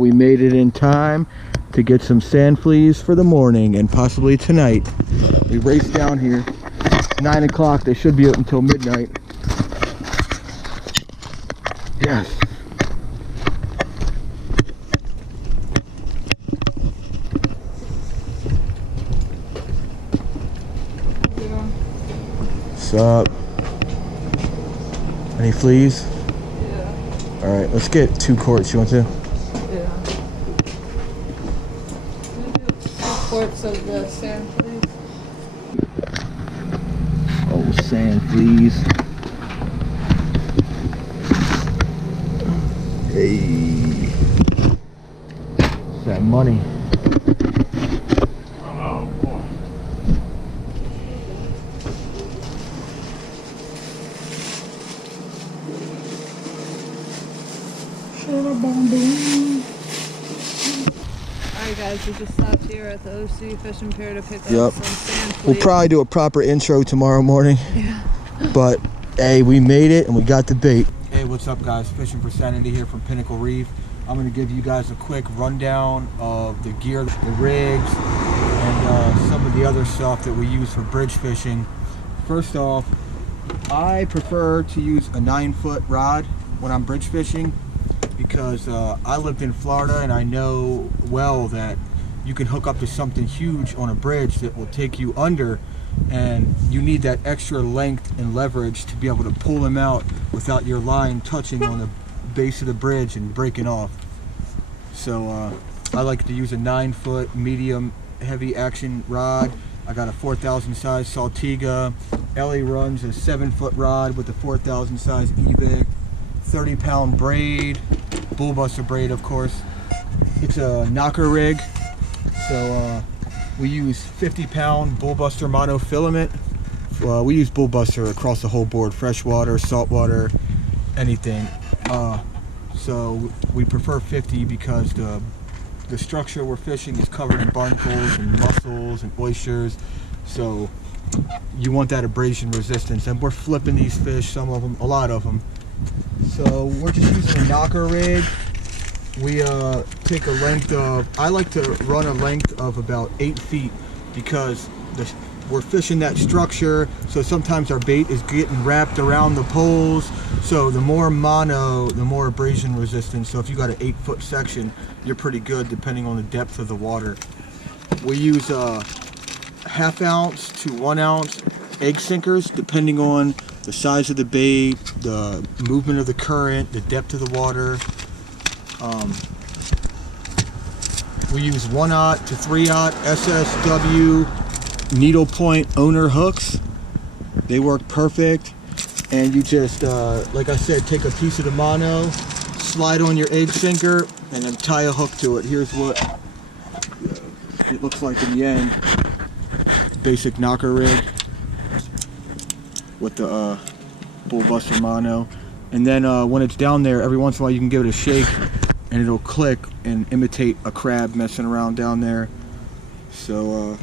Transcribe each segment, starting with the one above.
we made it in time to get some sand fleas for the morning and possibly tonight. We raced down here. 9 o'clock. They should be up until midnight. Yes. What's up? Any fleas? Yeah. All right, let's get 2 quarts. You want to? Yeah. Can we do 2 quarts of the sand, please? Oh, sand fleas. Hey. What's that money? Alright guys, we just stopped here at the OC Fishing Pier to pick up some sand fleas. We'll probably do a proper intro tomorrow morning. Yeah. But hey, we made it and we got the bait. Hey, what's up guys? Fishing for Sanity here from Pinnacle Reef. I'm going to give you guys a quick rundown of the gear, the rigs, and some of the other stuff that we use for bridge fishing. First off, I prefer to use a 9-foot rod when I'm bridge fishing, because I lived in Florida and I know well that you can hook up to something huge on a bridge that will take you under, and you need that extra length and leverage to be able to pull them out without your line touching on the base of the bridge and breaking off. So I like to use a 9-foot medium heavy action rod. I got a 4,000 size Saltiga. Ellie runs a 7-foot rod with a 4,000 size Evic. 30-pound braid, bullbuster braid, of course. It's a knocker rig, so we use 50-pound bullbuster monofilament. We use bullbuster across the whole board, freshwater, saltwater, anything. So we prefer 50 because the structure we're fishing is covered in barnacles and mussels and oysters, so you want that abrasion resistance. And we're flipping these fish, some of them, a lot of them. So we're just using a knocker rig. We take a length of, I like to run a length of about 8 feet, because we're fishing that structure, so sometimes our bait is getting wrapped around the poles. So the more mono, the more abrasion resistance. So if you got an 8-foot section, you're pretty good depending on the depth of the water. We use ½ ounce to 1 ounce egg sinkers depending on the size of the bait, the movement of the current, the depth of the water. We use 1/0 to 3/0 SSW needlepoint owner hooks. They work perfect. And you just, like I said, take a piece of the mono, slide on your egg sinker, and then tie a hook to it. Here's what it looks like in the end. Basic knocker rig with the bullbuster mono. And then when it's down there, every once in a while you can give it a shake and it'll click and imitate a crab messing around down there. So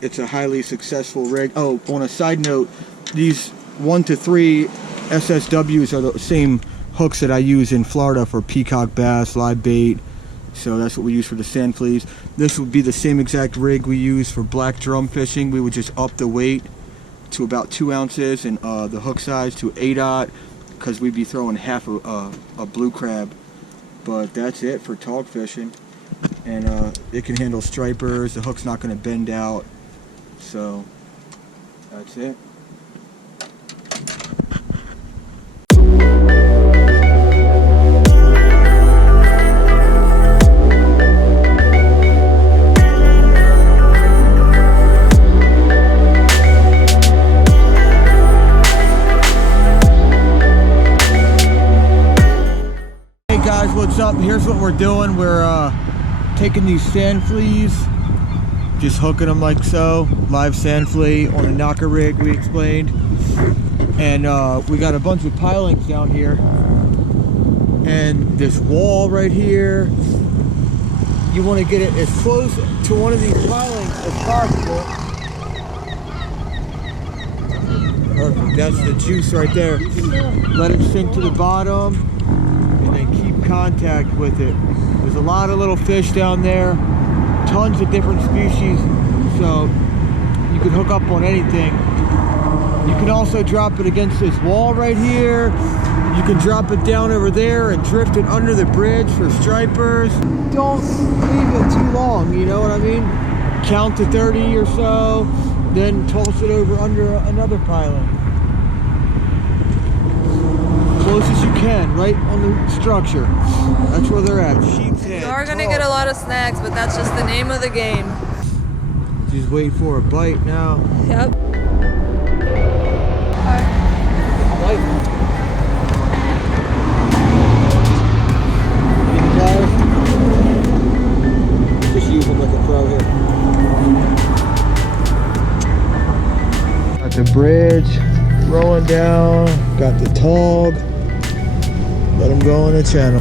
it's a highly successful rig. Oh, on a side note, these 1 to 3 SSWs are the same hooks that I use in Florida for peacock bass, live bait. So that's what we use for the sand fleas. This would be the same exact rig we use for black drum fishing. We would just up the weight to about 2 ounces and the hook size to 8/0, because we'd be throwing half a blue crab. But that's it for tog fishing. And it can handle stripers. The hook's not going to bend out. So that's it. What's up? Here's what we're doing. We're taking these sand fleas, just hooking them like so, live sand flea on a knocker rig we explained, and we got a bunch of pilings down here and this wall right here. You want to get it as close to one of these pilings as possible. Perfect, that's the juice right there. Let it sink to the bottom and then keep contact with it. There's a lot of little fish down there, tons of different species, so you can hook up on anything. You can also drop it against this wall right here. You can drop it down over there and drift it under the bridge for stripers. Don't leave it too long, you know what I mean? Count to 30 or so, then toss it over under another pylon. Close as you can, right on the structure. That's where they're at. Sheep's head. You are gonna get a lot of snacks, but that's just the name of the game. Just wait for a bite now. Yep. Bite. Just use them like a pro here. Got the bridge rolling down. Got the tog. Let them go on the channel.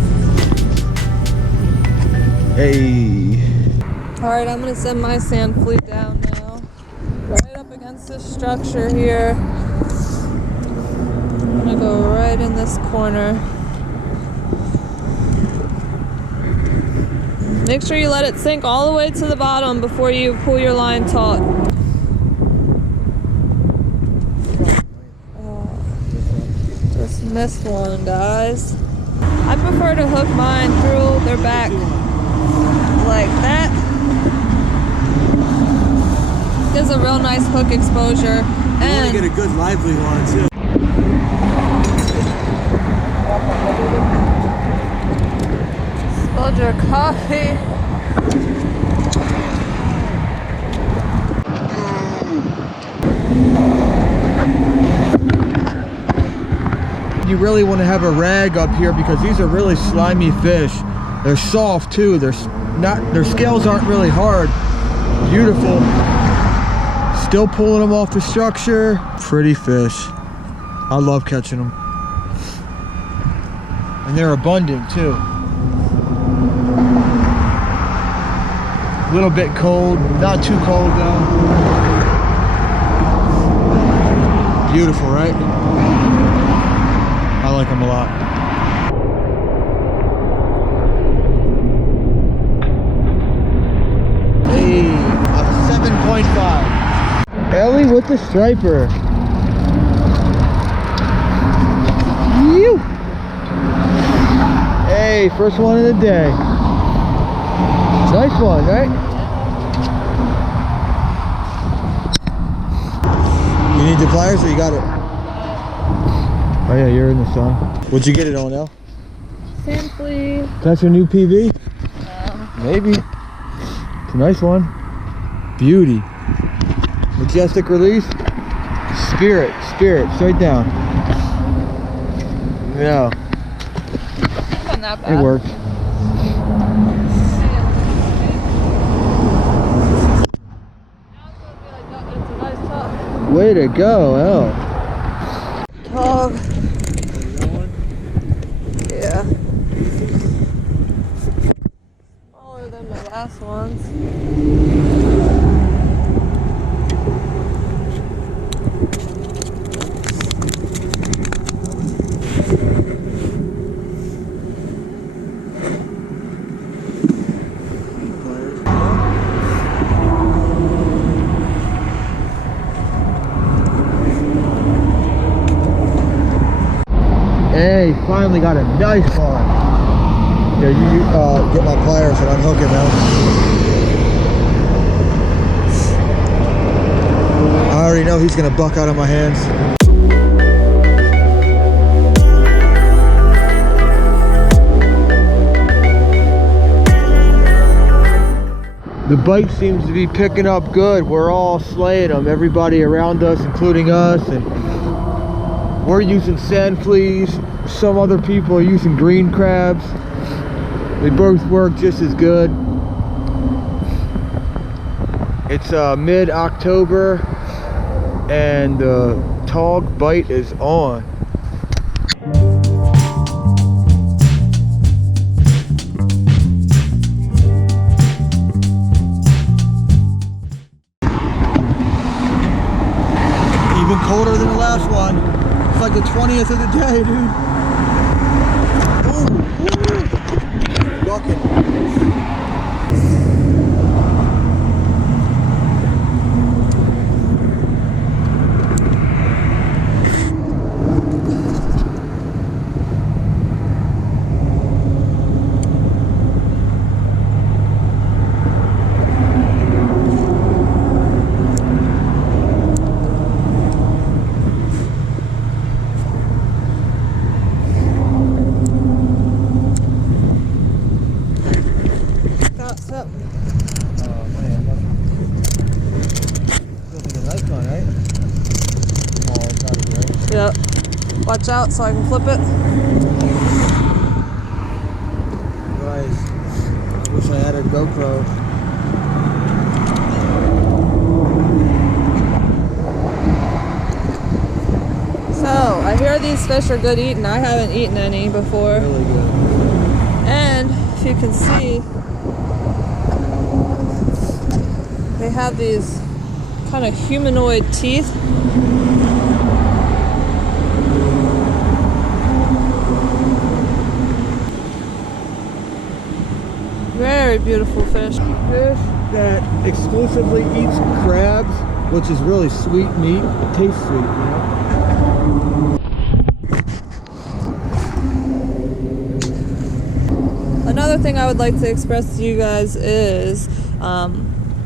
Hey. Alright, I'm gonna send my sand fleet down now. Right up against this structure here. I'm gonna go right in this corner. Make sure you let it sink all the way to the bottom before you pull your line taut. Just missed one, guys. I prefer to hook mine through their back like that. Gives a real nice hook exposure. You want to get a good lively one too. Spilled your coffee. You really want to have a rag up here because these are really slimy fish. They're soft too. Their scales aren't really hard. Beautiful. Still pulling them off the structure. Pretty fish. I love catching them. And they're abundant too. A little bit cold, not too cold though. Beautiful, right? I like them a lot. Hey, a 7.5. Ellie with the striper. Yew. Hey, first one of the day. Nice one, right? You need the pliers or you got it? Oh yeah, you're in the sun. What'd you get it on, El? Sand fleet. That's your new PV? Yeah. Maybe. It's a nice one. Beauty. Majestic release. Spirit, straight down. Yeah. Not that bad. It worked. Way to go, El. Tog. Yeah. Smaller than my last ones. Hey, finally got a nice one. Here, you get my pliers and unhook it now. I already know he's gonna buck out of my hands. The bite seems to be picking up good. We're all slaying them, everybody around us, including us, and we're using sand fleas. Some other people are using green crabs. They both work just as good. It's mid-October and the tog bite is on. Even colder than the last one. It's like the 20th of the day, dude. Ooh, ooh. walking. Got something. Oh man, feels like a nice one, right? Oh, it's out of here. Yep. Watch out so I can flip it. Guys, I wish I had a GoPro. So, I hear these fish are good eating. I haven't eaten any before. Really good. And if you can see, they have these kind of humanoid teeth. Very beautiful fish. Fish that exclusively eats crabs, which is really sweet meat. It tastes sweet, you know? Another thing I would like to express to you guys is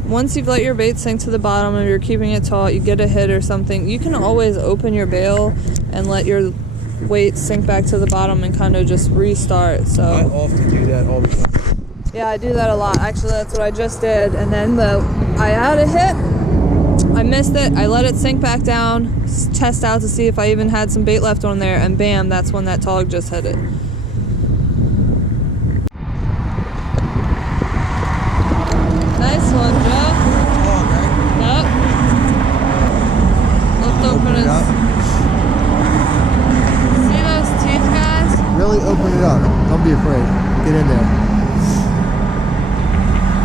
once you've let your bait sink to the bottom and you're keeping it taut, you get a hit or something, you can always open your bail and let your weight sink back to the bottom and kind of just restart. I So often do that all the time. yeah, I do that a lot. Actually, that's what I just did. And then I had a hit, I missed it, I let it sink back down, test out to see if I even had some bait left on there, and bam, that's when that tog just hit it. Nice one, Joe. Oh, right? Yep. Lift open Open it up. See those teeth, guys? Really open it up. Don't be afraid. Get in there.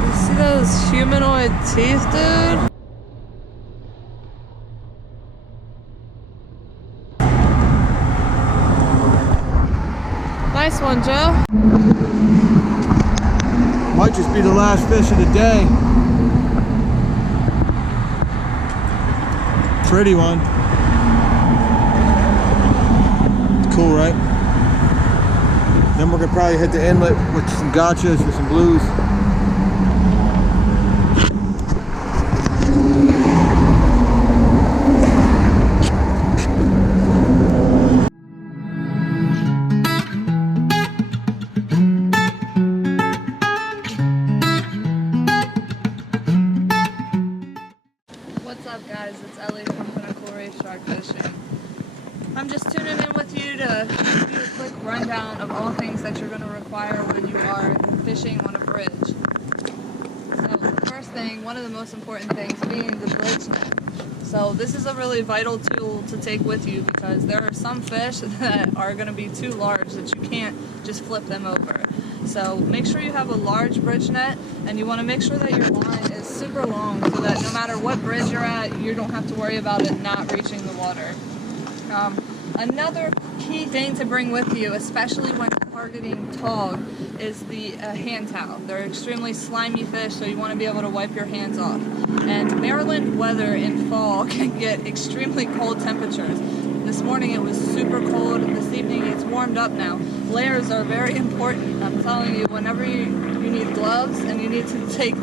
You see those humanoid teeth, dude? Nice one, Joe. Might just be the last fish of the day. Pretty one. Cool, right? Then we're gonna probably hit the inlet with some gotchas or some blues. What's up, guys? It's Ellie from Pinnacle Reef Shark Fishing. I'm just tuning in with you to give you a quick rundown of all things that you're going to require when you are fishing on a bridge. So the first thing, one of the most important things, being the bridge net. So this is a really vital tool to take with you because there are some fish that are going to be too large that you can't just flip them over. So make sure you have a large bridge net, and you want to make sure that your line is super long so that no matter what bridge you're at, you don't have to worry about it not reaching the water. Another key thing to bring with you, especially when targeting tog, is the hand towel. They're extremely slimy fish, so you want to be able to wipe your hands off. And Maryland weather in fall can get extremely cold temperatures. This morning it was super cold, and this evening it's warmed up now. Layers are very important. I'm telling you, whenever you need gloves and you need to take,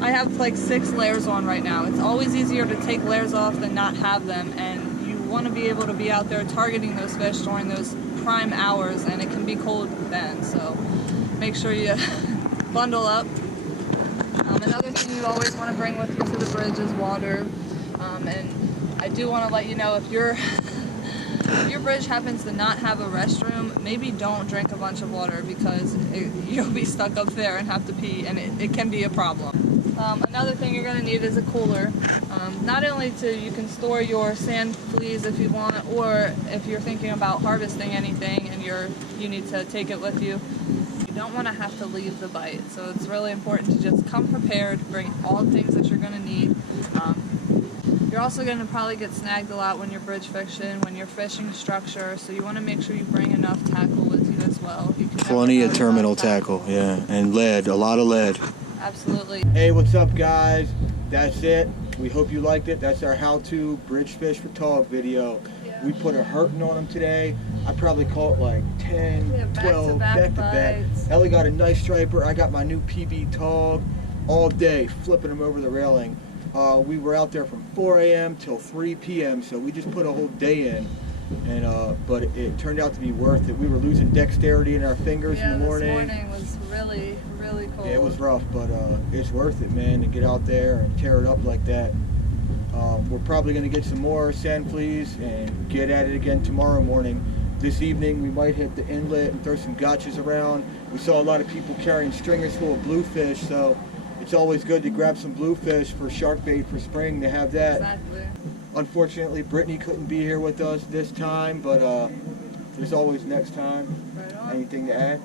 I have like 6 layers on right now. It's always easier to take layers off than not have them, and you want to be able to be out there targeting those fish during those prime hours, and it can be cold then, so make sure you bundle up. Another thing you always want to bring with you to the bridge is water, and I do want to let you know if your bridge happens to not have a restroom, maybe don't drink a bunch of water because you'll be stuck up there and have to pee, and it can be a problem. Another thing you're going to need is a cooler. Not only you can store your sand fleas if you want, or if you're thinking about harvesting anything and you need to take it with you. You don't want to have to leave the bite, so it's really important to just come prepared, bring all the things that you're going to need. You're also going to probably get snagged a lot when you're bridge fishing, when you're fishing structure, so you want to make sure you bring enough tackle with you as well. You can Plenty of terminal tackle, yeah, and lead, a lot of lead. Absolutely. Hey, what's up, guys? That's it. We hope you liked it. That's our how-to bridge fish for tog video. We put a hurting on them today. I probably caught like 10, 12 back-to-back. Ellie got a nice striper. I got my new PB tog all day, flipping them over the railing. We were out there from 4 a.m. till 3 p.m., so we just put a whole day in. And but it turned out to be worth it. We were losing dexterity in our fingers in the morning. This morning was really, really cold. Yeah, it was rough, but it's worth it, man, to get out there and tear it up like that. We're probably going to get some more sand fleas and get at it again tomorrow morning. This evening we might hit the inlet and throw some gotchas around. We saw a lot of people carrying stringers full of bluefish, so it's always good to grab some bluefish for shark bait for spring, to have that. Exactly. Unfortunately, Britni couldn't be here with us this time, but there's always next time. Right on. Anything to add?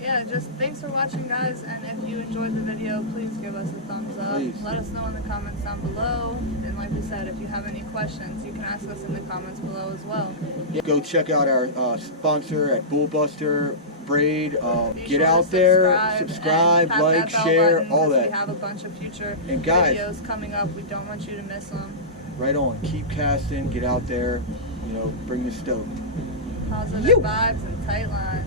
Yeah, just thanks for watching, guys, and if you enjoyed the video, please give us a thumbs up. Please. Let us know in the comments down below, and like we said, if you have any questions, you can ask us in the comments below as well. Yeah, go check out our sponsor at Bullbuster Braid. Be Get sure out to there, subscribe, and tap like, that bell share, button, all 'cause that. We have a bunch of future And guys, videos coming up. We don't want you to miss them. right on. Keep casting. Get out there. You know, bring the stoke. Positive vibes and tight lines.